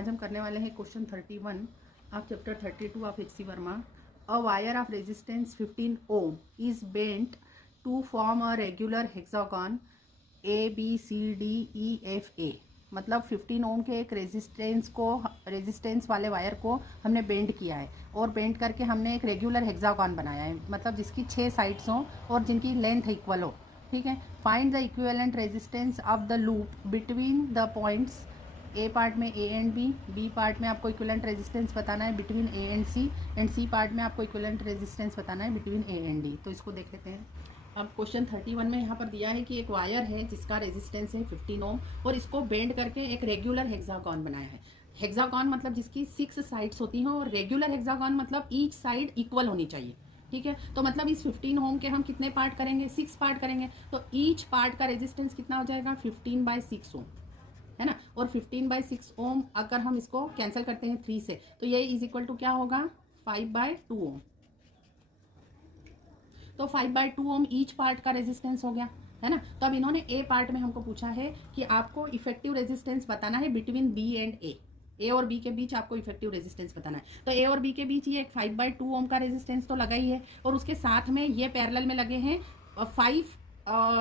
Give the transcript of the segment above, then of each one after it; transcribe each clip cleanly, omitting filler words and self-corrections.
आज हम करने वाले हैं question 31 of chapter 32 of H C Verma. A wire of resistance 15 ohm is bent to form a regular hexagon A B C D E F A. मतलब 15 ओम के एक resistance वाले वायर को हमने बेंड किया है और बेंड करके हमने एक रेगुलर हेक्सागन बनाया है, मतलब जिसकी 6 साइड्स हों और जिनकी लेंथ इक्वल हो। ठीक है, find the equivalent resistance of the loop between the points. A part में ए एंड बी पार्ट में आपको इक्विवेलेंट रेजिस्टेंस बताना है between A and C part में आपको इक्विवेलेंट रेजिस्टेंस बताना है बिटवीन ए एंड डी। तो इसको देख लेते हैं। अब क्वेश्चन 31 में यहाँ पर दिया है कि एक वायर है जिसका रेजिस्टेंस है 15 ओम और इसको बेंड करके एक रेगुलर हेक्सागन बनाया है। हेक्सागन मतलब जिसकी 6 साइड्स होती हैं और रेगुलर हेक्सागन मतलब ईच साइड इक्वल होनी चाहिए। ठीक है, तो मतलब इस 15 ओम के हम कितने पार्ट करेंगे? 6 पार्ट करेंगे। तो ईच पार्ट का रेजिस्टेंस कितना हो जाएगा? 15/6 ओम, है ना। और 15/6 ओम अगर हम इसको कैंसिल करते हैं 3 से तो ये इज इक्वल टू क्या होगा? 5/2 ओम। तो 5/2 ओम ईच पार्ट का रेजिस्टेंस हो गया, है ना। तो अब इन्होंने ए पार्ट में हमको पूछा है कि आपको इफेक्टिव रेजिस्टेंस बताना है बिटवीन बी एंड ए और बी के बीच आपको इफेक्टिव रेजिस्टेंस बताना है। तो ए और बी के बीच ये एक 5/2 ओम का रेजिस्टेंस तो लगा ही है और उसके साथ में ये पैरेलल में लगे हैं 5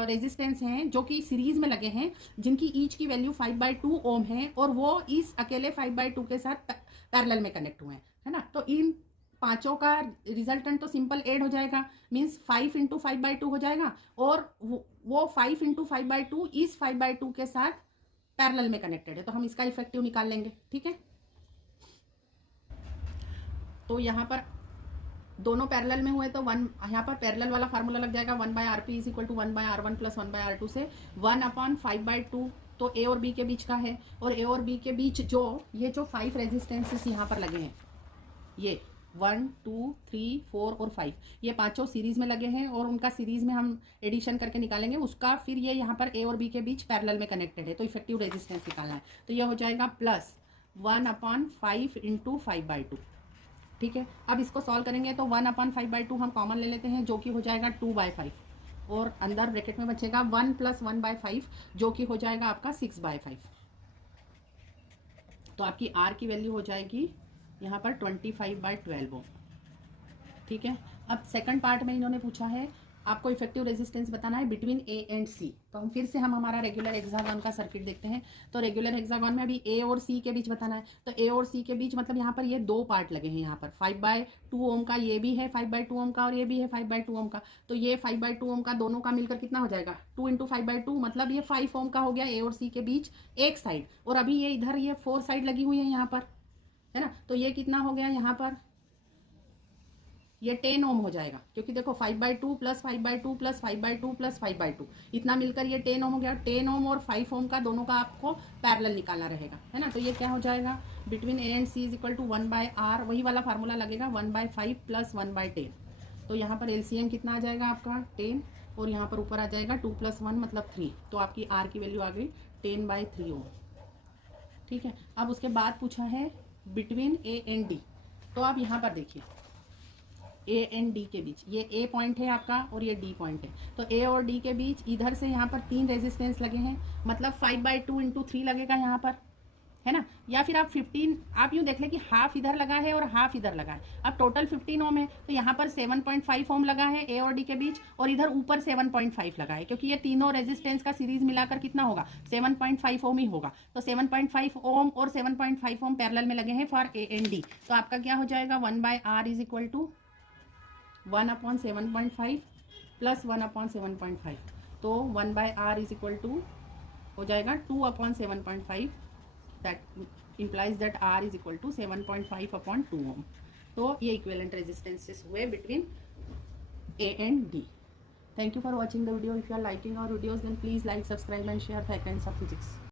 रेजिस्टेंस हैं जो कि सीरीज में लगे हैं, जिनकी ईच की वैल्यू 5/2 ओम है और वो इस अकेले 5/2 के साथ पैरेलल में कनेक्ट हुए हैं, है ना। तो इन पांचों का रिजल्टेंट तो सिंपल ऐड हो जाएगा, मींस 5 × 5/2 हो जाएगा और वो 5 × 5/2 इस 5/2 के साथ पैरेलल में कनेक्टेड है। तो हम इसका इफेक्टिव निकाल लेंगे। ठीक है, तो यहाँ पर दोनों पैरेलल में हुए तो यहाँ पर पैरेलल वाला फार्मूला लग जाएगा 1/rp = 1/r1 + 1/r2 से 1/5/2। तो ए और बी के बीच का है और ए और बी के बीच ये जो 5 रेजिस्टेंसेस यहाँ पर लगे हैं, ये 1 2 3 4 और 5, ये पांचों सीरीज में लगे हैं और उनका सीरीज में हम एडिशन करके निकालेंगे उसका। फिर ये यहाँ पर ए और बी के बीच पैरेलल में कनेक्टेड है तो इफेक्टिव रेजिस्टेंस निकालना है। तो ये हो जाएगा प्लस 1/5 × 5/2। ठीक है, अब इसको सॉल्व करेंगे तो 1/5/2 हम कॉमन ले लेते हैं जो कि हो जाएगा 2/5 और अंदर ब्रैकेट में बचेगा 1 + 1/5 जो कि हो जाएगा आपका 6/5। तो आपकी आर की वैल्यू हो जाएगी यहाँ पर 25/12 ओम। ठीक है, अब सेकंड पार्ट में इन्होंने पूछा है आपको इफेक्टिव रेजिस्टेंस बताना है बिटवीन ए एंड सी। तो हम फिर से हमारा रेगुलर हेक्सागन का सर्किट देखते हैं। तो रेगुलर हेक्सागन में अभी ए और सी के बीच बताना है। तो ए और सी के बीच मतलब यहाँ पर ये 2 पार्ट लगे हैं। यहाँ पर 5/2 ओम का ये भी है 5/2 ओम का और ये भी है 5/2 ओम का। तो ये 5/2 ओम का दोनों का मिलकर कितना हो जाएगा? 2 × 5/2 मतलब ये 5 ओम का हो गया ए और सी के बीच एक साइड। और अभी ये इधर ये 4 साइड लगी हुई है यहाँ पर, है ना। तो ये कितना हो गया? यहाँ पर ये 10 ओम हो जाएगा क्योंकि देखो 5/2 + 5/2 + 5/2 + 5/2 इतना मिलकर ये 10 ओम हो गया। 10 ओम और 5 ओम का दोनों का आपको पैरेलल निकालना रहेगा, है ना। तो ये क्या हो जाएगा? Between A and C = 1/r, वही वाला फार्मूला लगेगा 1/5 + 1/10। तो यहाँ पर एलसीएम कितना आ जाएगा आपका? 10 और यहाँ पर ऊपर आ जाएगा 2 + 1 मतलब 3। तो आपकी आर की वैल्यू आ गई 10/3 ओम। ठीक है, अब उसके बाद पूछा है बिटवीन ए एंड डी। तो आप यहाँ पर देखिए ए एंड डी के बीच ये ए पॉइंट है आपका और ये डी पॉइंट है। तो ए और डी के बीच इधर से यहाँ पर 3 रेजिस्टेंस लगे हैं, मतलब 5/2 × 3 लगेगा यहाँ पर, है ना। या फिर आप 15 आप यूँ देख लें कि हाफ इधर लगा है और हाफ इधर लगा है। अब टोटल 15 ओम है तो यहाँ पर 7.5 ओम लगा है ए और डी के बीच और इधर ऊपर 7.5 लगा है क्योंकि ये तीनों रेजिस्टेंस का सीरीज मिलाकर कितना होगा? 7.5 ओम ही होगा। तो 7.5 ओम और 7.5 ओम पैरेलल में लगे हैं फॉर ए एंड डी। तो आपका क्या हो जाएगा? 1/r = 1/7.5 + 1/7.5। तो 1/r = हो जाएगा 2/7.5। That implies that r = 7.5/2 ohm. तो ये इक्विवेलेंट रेजिस्टेंसेस हुए between A and D. Thank you for watching the video. If you are liking our videos then please like, subscribe and share. Thanks of physics.